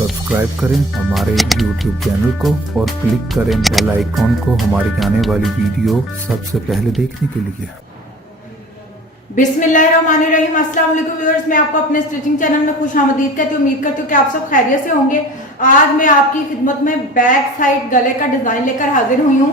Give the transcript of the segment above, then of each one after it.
Subscribe करें हमारे YouTube channel को और क्लिक करें बेल आइकॉन को हमारी आने वाली वीडियो सबसे पहले देखने के लिए। बिस्मिल्लाहिर्रहमानिर्रहीम। अस्सलाम वालेकुम व्यूअर्स, मैं आपको अपने स्टिचिंग चैनल में खुश आमदीद कहती हूँ। उम्मीद करती हूँ कि आप सब खैरियत से होंगे। आज मैं आपकी खिदमत में बैक साइड गले का डिजाइन लेकर हाजिर हुई हूँ।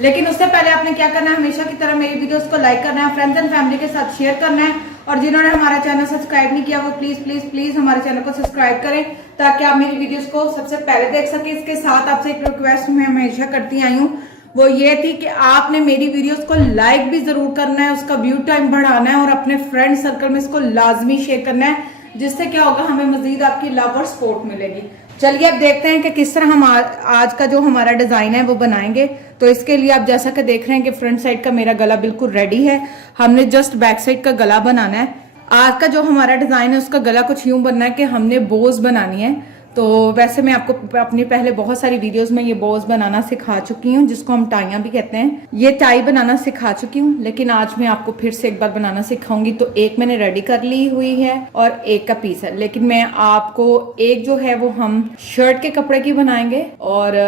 लेकिन उससे पहले आपने क्या करना है, हमेशा की तरह मेरी वीडियोस को लाइक करना है, फ्रेंड्स एंड फैमिली के साथ शेयर करना है, और जिन्होंने हमारा चैनल सब्सक्राइब नहीं किया वो प्लीज प्लीज प्लीज हमारे चैनल को सब्सक्राइब करें ताकि आप मेरी वीडियोस को सबसे पहले देख सके। इसके साथ आपसे एक रिक्वेस्ट मैं हमेशा करती आई हूँ, वो ये थी कि आपने मेरी वीडियोस को लाइक भी जरूर करना है, उसका व्यू टाइम बढ़ाना है और अपने फ्रेंड सर्कल में इसको लाजमी शेयर करना है, जिससे क्या होगा, हमें मजीद आपकी लव और सपोर्ट मिलेगी। चलिए अब देखते हैं कि किस तरह हम आज का जो हमारा डिजाइन है वो बनाएंगे। तो इसके लिए आप जैसा कि देख रहे हैं कि फ्रंट साइड का मेरा गला बिल्कुल रेडी है, हमने जस्ट बैक साइड का गला बनाना है। आज का जो हमारा डिजाइन है उसका गला कुछ यूं बनना है कि हमने बोज बनानी है। तो वैसे मैं आपको अपनी पहले बहुत सारी वीडियोस में ये बोज बनाना सिखा चुकी हूँ, जिसको हम टाइयां भी कहते हैं। ये टाई बनाना सिखा चुकी हूँ, लेकिन आज मैं आपको फिर से एक बार बनाना सिखाऊंगी। तो एक मैंने रेडी कर ली हुई है और एक का पीस है, लेकिन मैं आपको एक जो है वो हम शर्ट के कपड़े की बनाएंगे और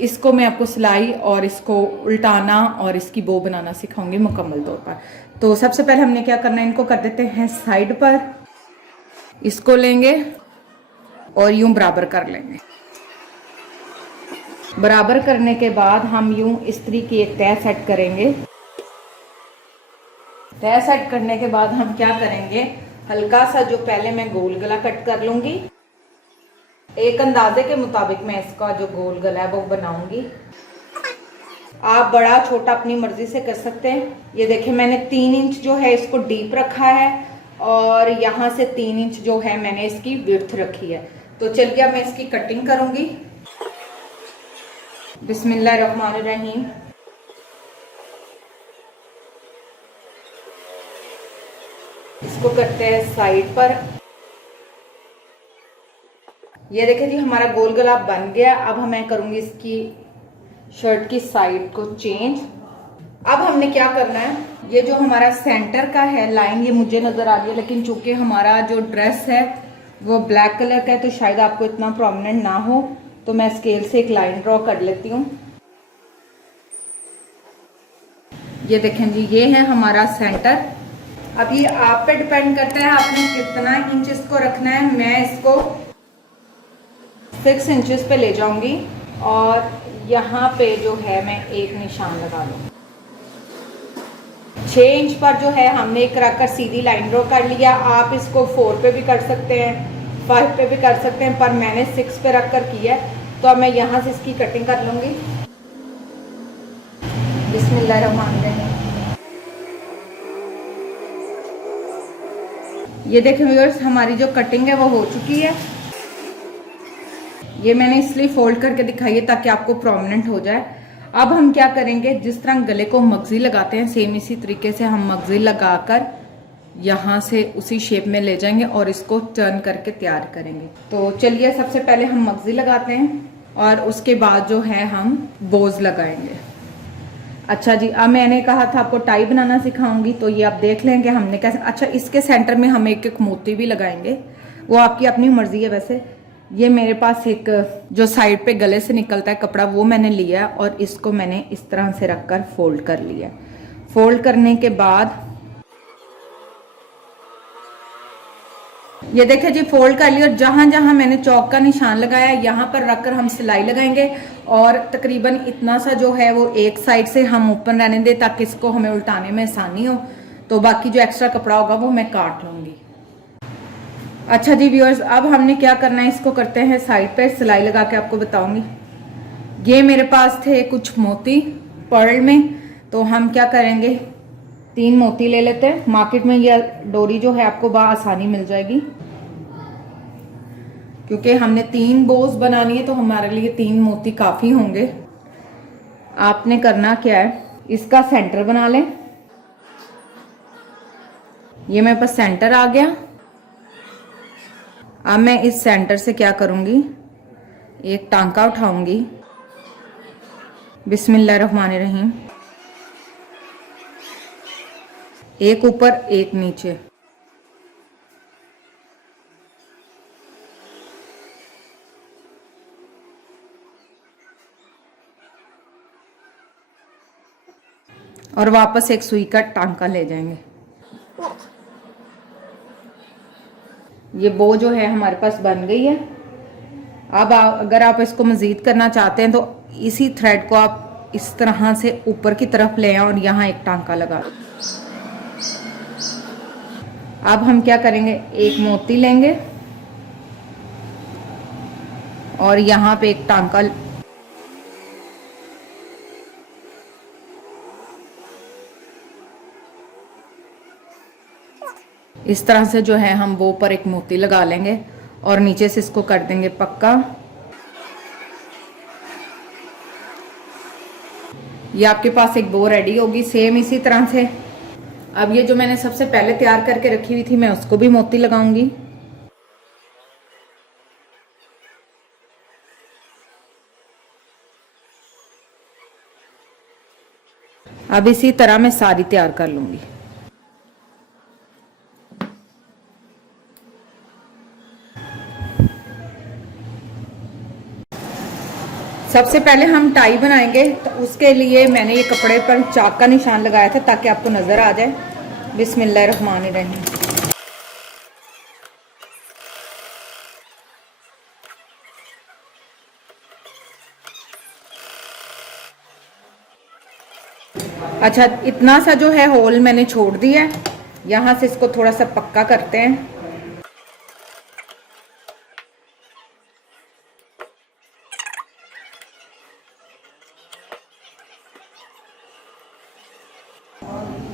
इसको मैं आपको सिलाई और इसको उल्टाना और इसकी बो बनाना सिखाऊंगी मुकम्मल तौर पर। तो सबसे पहले हमने क्या करना है, इनको कर देते हैं साइड पर, इसको लेंगे और यूं बराबर कर लेंगे। बराबर करने के बाद हम यूं इस्त्री की एक तह सेट करेंगे। तह सेट करने के बाद हम क्या करेंगे, हल्का सा जो पहले मैं गोल गला कट कर लूंगी। एक अंदाजे के मुताबिक मैं इसका जो गोल गला है वो बनाऊंगी। आप बड़ा छोटा अपनी मर्जी से कर सकते हैं। ये देखिए मैंने 3 इंच जो है इसको डीप रखा है और यहाँ से 3 इंच जो है मैंने इसकी विड्थ रखी है। तो चलिए अब मैं इसकी कटिंग करूंगी। बिस्मिल्लाहिर्रहमानिर्रहीम। इसको करते हैं साइड पर। ये देखिए जी हमारा गोल गला बन गया। अब मैं करूंगी इसकी शर्ट की साइड को चेंज। अब हमने क्या करना है, ये जो हमारा सेंटर का है लाइन, ये मुझे नजर आ रही है, लेकिन चूंकि हमारा जो ड्रेस है वो ब्लैक कलर का है तो शायद आपको इतना प्रोमिनेंट ना हो, तो मैं स्केल से एक लाइन ड्रॉ कर लेती हूँ। ये देखें जी, ये है हमारा सेंटर। अब ये आप पे डिपेंड करता है आपने कितना इंच इसको रखना है। मैं इसको 6 इंचेस पे ले जाऊंगी और यहाँ पे जो है मैं एक निशान लगा लूँ। 6 इंच पर जो है हमने एक रखकर सीधी लाइन ड्रॉ कर लिया। आप इसको 4 पे भी कर सकते हैं, 5 पे भी कर सकते हैं, पर मैंने 6 पे रख कर किया है। तो अब मैं यहाँ से इसकी कटिंग कर लूँगी। बिस्मिल्लाहिर्रहमानिर्रहीम। ये देखिए व्यूअर्स, हमारी जो कटिंग है वो हो चुकी है। ये मैंने इसलिए फोल्ड करके दिखाई है ताकि आपको प्रोमिनेंट हो जाए। अब हम क्या करेंगे, जिस तरह गले को मगजी लगाते हैं सेम इसी तरीके से हम मगजी लगाकर यहाँ से उसी शेप में ले जाएंगे और इसको टर्न करके तैयार करेंगे। तो चलिए सबसे पहले हम मगजी लगाते हैं और उसके बाद जो है हम बोज लगाएंगे। अच्छा जी, अब मैंने कहा था आपको टाई बनाना सिखाऊंगी, तो ये आप देख लें कि हमने कैसे। अच्छा, इसके सेंटर में हम एक एक मोती भी लगाएंगे, वो आपकी अपनी मर्जी है। वैसे ये मेरे पास एक जो साइड पे गले से निकलता है कपड़ा वो मैंने लिया और इसको मैंने इस तरह से रखकर फोल्ड कर लिया। फोल्ड करने के बाद ये देखिए जी, फोल्ड कर लिया और जहां जहां मैंने चौक का निशान लगाया यहाँ पर रखकर हम सिलाई लगाएंगे और तकरीबन इतना सा जो है वो एक साइड से हम ओपन रहने दें ताकि इसको हमें उल्टाने में आसानी हो। तो बाकी जो एक्स्ट्रा कपड़ा होगा वो मैं काट लूंगी। अच्छा जी व्यूअर्स, अब हमने क्या करना है, इसको करते हैं साइड पे सिलाई लगा के आपको बताऊंगी। ये मेरे पास थे कुछ मोती पर्ल में, तो हम क्या करेंगे, 3 मोती ले लेते हैं। मार्केट में ये डोरी जो है आपको आसानी मिल जाएगी, क्योंकि हमने 3 बोज बनानी है तो हमारे लिए 3 मोती काफी होंगे। आपने करना क्या है, इसका सेंटर बना लें। ये मेरे पास सेंटर आ गया। अब मैं इस सेंटर से क्या करूंगी, एक टांका उठाऊंगी। बिस्मिल्लाहिर्रहमानिर्रहीम। एक ऊपर एक नीचे। और वापस एक सुई का टांका ले जाएंगे। ये बो जो है हमारे पास बन गई है। अब अगर आप इसको मज़ीद करना चाहते हैं तो इसी थ्रेड को आप इस तरह से ऊपर की तरफ ले आएं और यहाँ एक टांका लगा। अब हम क्या करेंगे, एक मोती लेंगे और यहाँ पे एक टांका, इस तरह से जो है हम वो पर एक मोती लगा लेंगे और नीचे से इसको कर देंगे पक्का। ये आपके पास एक बो रेडी होगी सेम इसी तरह से। अब ये जो मैंने सबसे पहले तैयार करके रखी हुई थी मैं उसको भी मोती लगाऊंगी। अब इसी तरह मैं सारी तैयार कर लूंगी। सबसे पहले हम टाई बनाएंगे तो उसके लिए मैंने ये कपड़े पर चाक का निशान लगाया था ताकि आपको नजर आ जाए। बिस्मिल्लाहिर्रहमानिर्रहीम। अच्छा, इतना सा जो है होल मैंने छोड़ दिया है, यहाँ से इसको थोड़ा सा पक्का करते हैं।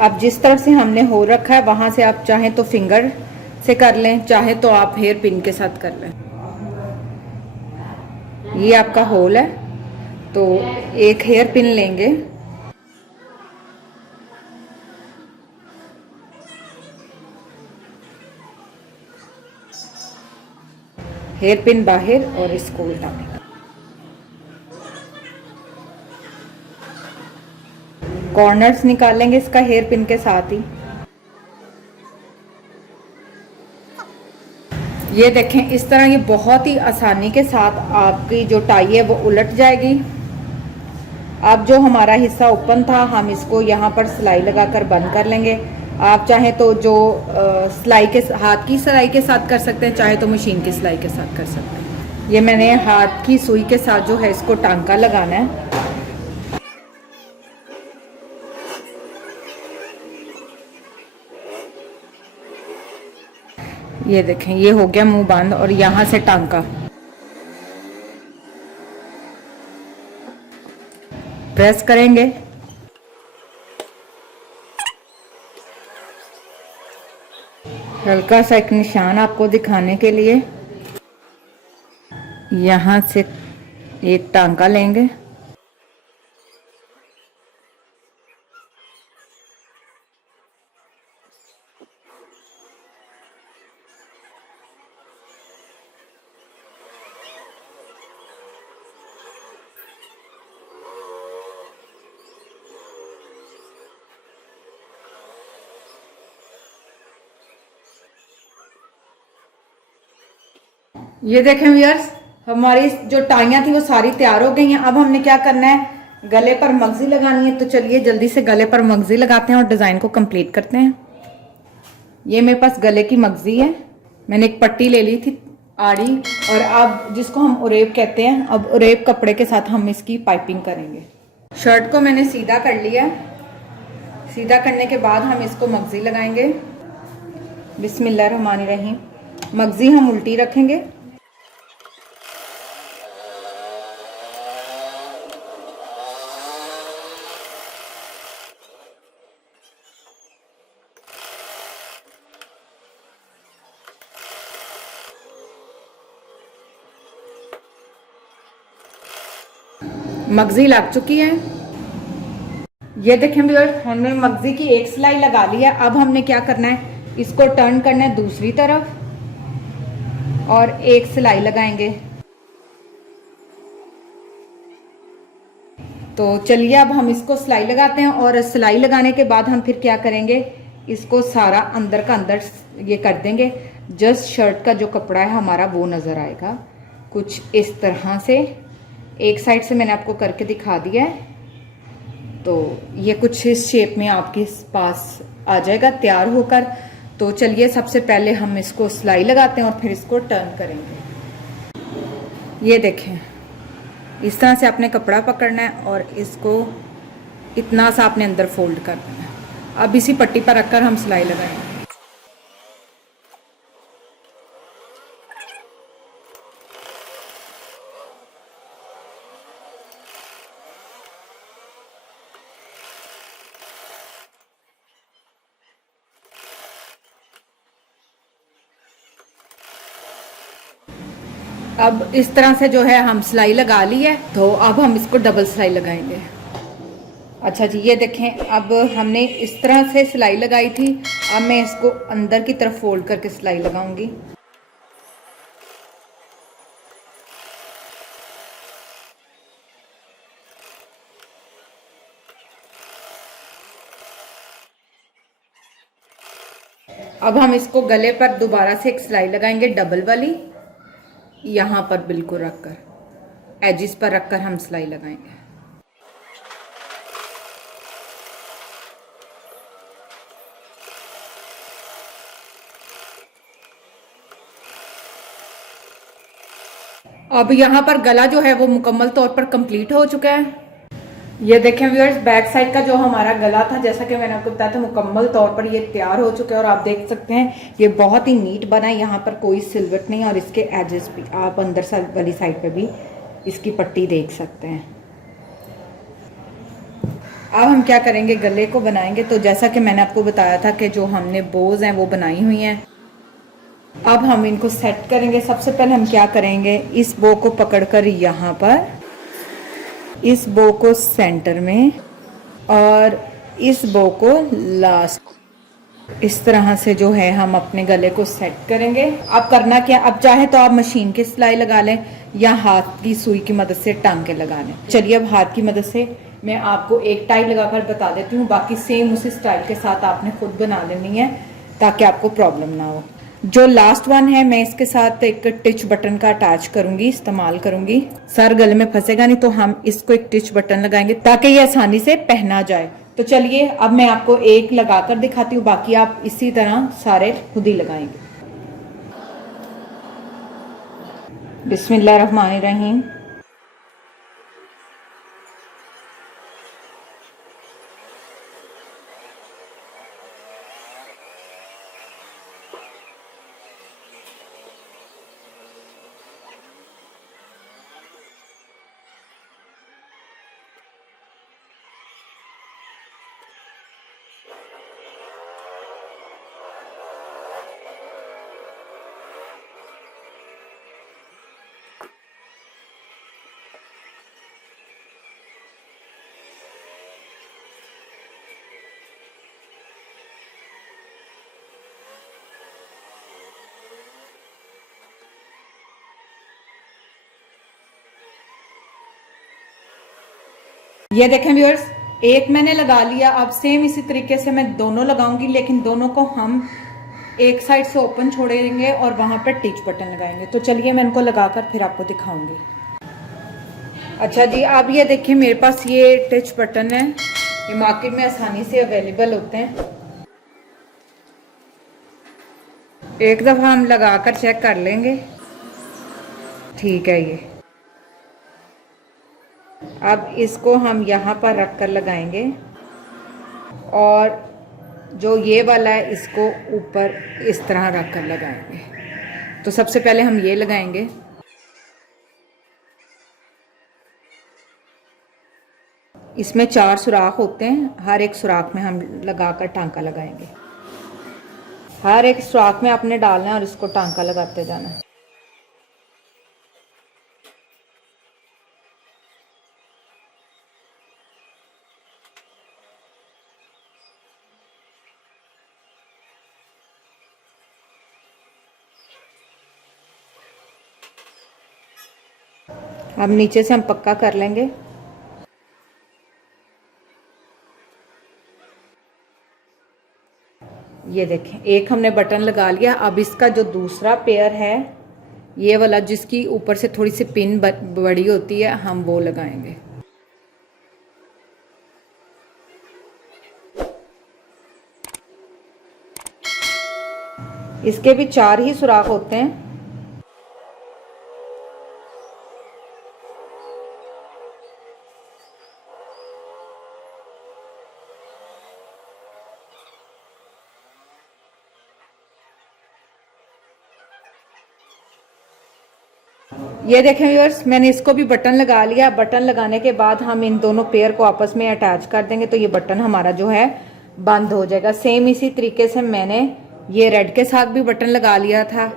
अब जिस तरफ से हमने होल रखा है वहां से आप चाहें तो फिंगर से कर लें, चाहे तो आप हेयर पिन के साथ कर लें। ये आपका होल है तो एक हेयर पिन लेंगे, हेयर पिन बाहर और इसको उल्टा देंगे। कॉर्नर्स निकालेंगे इसका हेयर पिन के साथ ही। ये देखें इस तरह ये बहुत ही आसानी के साथ आपकी जो टाई है वो उलट जाएगी। अब जो हमारा हिस्सा ओपन था हम इसको यहाँ पर सिलाई लगाकर बंद कर लेंगे। आप चाहें तो जो सिलाई के हाथ की सिलाई के साथ कर सकते हैं, चाहे तो मशीन की सिलाई के साथ कर सकते हैं। ये मैंने हाथ की सुई के साथ जो है इसको टांका लगाना है। ये देखें ये हो गया मुंह बंद और यहाँ से टांका प्रेस करेंगे। हल्का सा एक निशान आपको दिखाने के लिए यहाँ से एक टांका लेंगे, ये देखें व्यूअर्स हमारी जो टाइयां थी वो सारी तैयार हो गई हैं। अब हमने क्या करना है, गले पर मगजी लगानी है। तो चलिए जल्दी से गले पर मगजी लगाते हैं और डिज़ाइन को कंप्लीट करते हैं। ये मेरे पास गले की मगजी है, मैंने एक पट्टी ले ली थी आड़ी, और अब जिसको हम उरेब कहते हैं, अब उरेब कपड़े के साथ हम इसकी पाइपिंग करेंगे। शर्ट को मैंने सीधा कर लिया, सीधा करने के बाद हम इसको मगजी लगाएंगे। बिस्मिल्लाहिर्रहमानिर्रहीम। मगजी हम उल्टी रखेंगे, मगजी लग चुकी है। ये देखें व्यूअर्स हमने मगजी की एक सिलाई लगा ली है। अब हमने क्या करना है, इसको टर्न करना है दूसरी तरफ और एक सिलाई लगाएंगे। तो चलिए अब हम इसको सिलाई लगाते हैं और सिलाई लगाने के बाद हम फिर क्या करेंगे, इसको सारा अंदर का अंदर ये कर देंगे। जस्ट शर्ट का जो कपड़ा है हमारा वो नज़र आएगा कुछ इस तरह से। एक साइड से मैंने आपको करके दिखा दिया है। तो ये कुछ इस शेप में आपके पास आ जाएगा तैयार होकर। तो चलिए सबसे पहले हम इसको सिलाई लगाते हैं और फिर इसको टर्न करेंगे। ये देखें, इस तरह से आपने कपड़ा पकड़ना है और इसको इतना सा आपने अंदर फोल्ड कर देना है। अब इसी पट्टी पर रखकर हम सिलाई लगाएंगे। अब इस तरह से जो है हम सिलाई लगा ली है, तो अब हम इसको डबल सिलाई लगाएंगे। अच्छा जी, ये देखें, अब हमने इस तरह से सिलाई लगाई थी। अब मैं इसको अंदर की तरफ फोल्ड करके सिलाई लगाऊंगी। अब हम इसको गले पर दोबारा से एक सिलाई लगाएंगे डबल वाली, यहाँ पर बिल्कुल रखकर, एजिस पर रखकर हम सिलाई लगाएंगे। अब यहाँ पर गला जो है वो मुकम्मल तौर पर कंप्लीट हो चुका है। ये देखें व्यूअर्स, बैक साइड का जो हमारा गला था, जैसा कि मैंने आपको बताया था, मुकम्मल तौर पर ये तैयार हो चुका है। और आप देख सकते हैं ये बहुत ही नीट बना है, यहाँ पर कोई सिलवट नहीं। और इसके एजेस भी आप अंदर वाली साइड पे भी इसकी पट्टी देख सकते हैं। अब हम क्या करेंगे, गले को बनाएंगे। तो जैसा कि मैंने आपको बताया था कि जो हमने बोज हैं वो बनाई हुई हैं। अब हम इनको सेट करेंगे। सबसे पहले हम क्या करेंगे, इस बो को पकड़कर यहाँ पर, इस बो को सेंटर में और इस बो को लास्ट, इस तरह से जो है हम अपने गले को सेट करेंगे। अब करना क्या, अब चाहे तो आप मशीन की सिलाई लगा लें या हाथ की सुई की मदद से टांके लगा लें। चलिए अब हाथ की मदद से मैं आपको एक टाई लगाकर बता देती हूँ, बाकी सेम उसी स्टाइल के साथ आपने खुद बना लेनी है ताकि आपको प्रॉब्लम ना हो। जो लास्ट वन है, मैं इसके साथ एक टिच बटन का अटैच करूंगी, इस्तेमाल करूंगी। सर गले में फंसेगा नहीं, तो हम इसको एक टिच बटन लगाएंगे ताकि ये आसानी से पहना जाए। तो चलिए अब मैं आपको एक लगाकर दिखाती हूँ, बाकी आप इसी तरह सारे खुद ही लगाएंगे। बिस्मिल्लाहिर्रहमानिर्रहीम। ये देखें व्यूअर्स, एक मैंने लगा लिया। अब सेम इसी तरीके से मैं दोनों लगाऊंगी, लेकिन दोनों को हम एक साइड से ओपन छोड़ेंगे और वहां पर टिच बटन लगाएंगे। तो चलिए मैं इनको लगाकर फिर आपको दिखाऊंगी। अच्छा जी, अब ये देखिए मेरे पास ये टिच बटन है, ये मार्केट में आसानी से अवेलेबल होते हैं। एक दफा हम लगाकर चेक कर लेंगे, ठीक है। ये अब इसको हम यहाँ पर रख कर लगाएंगे और जो ये वाला है इसको ऊपर इस तरह रख कर लगाएंगे। तो सबसे पहले हम ये लगाएंगे। इसमें 4 सुराख होते हैं, हर एक सुराख में हम लगाकर टांका लगाएंगे। हर एक सुराख में आपने डालना है और इसको टांका लगाते जाना है। अब नीचे से हम पक्का कर लेंगे। ये देखें, एक हमने बटन लगा लिया। अब इसका जो दूसरा पेयर है, ये वाला जिसकी ऊपर से थोड़ी सी पिन बड़ी होती है, हम वो लगाएंगे। इसके भी 4 ही सुराख होते हैं। ये देखें व्यूअर्स, मैंने इसको भी बटन लगा लिया। बटन लगाने के बाद हम इन दोनों पेयर को आपस में अटैच कर देंगे तो ये बटन हमारा जो है बंद हो जाएगा। सेम इसी तरीके से मैंने ये रेड के साथ भी बटन लगा लिया था।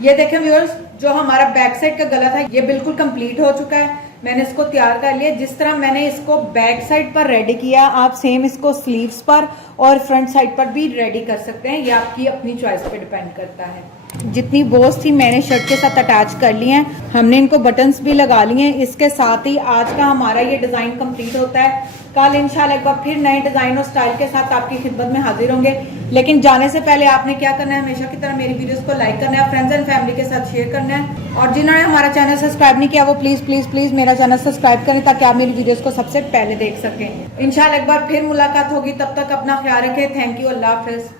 ये देखें व्यूअर्स, जो हमारा बैक साइड का गला था ये बिल्कुल कंप्लीट हो चुका है। मैंने इसको तैयार कर लिया। जिस तरह मैंने इसको बैक साइड पर रेडी किया, आप सेम इसको स्लीव्स पर और फ्रंट साइड पर भी रेडी कर सकते हैं। ये आपकी अपनी चॉइस पे डिपेंड करता है। जितनी बोस थी मैंने शर्ट के साथ अटैच कर ली हैं। हमने इनको बटन्स भी लगा लिए हैं। इसके साथ ही आज का हमारा ये डिजाइन कंप्लीट होता है। कल इंशाल्लाह एक बार फिर नए डिजाइन और स्टाइल के साथ आपकी खिदमत में हाजिर होंगे। लेकिन जाने से पहले आपने क्या करना है, हमेशा की तरह मेरी वीडियोस को लाइक करना है, फ्रेंड्स एंड फैमिली के साथ शेयर करना है, और जिन्होंने हमारा चैनल सब्सक्राइब नहीं किया वो प्लीज प्लीज प्लीज मेरा चैनल सब्सक्राइब करें ताकि आप मेरी वीडियोस को सबसे पहले देख सकें। इंशाल्लाह एक बार फिर मुलाकात होगी, तब तक अपना ख्याल रखें। Thank you, Allah Hafiz.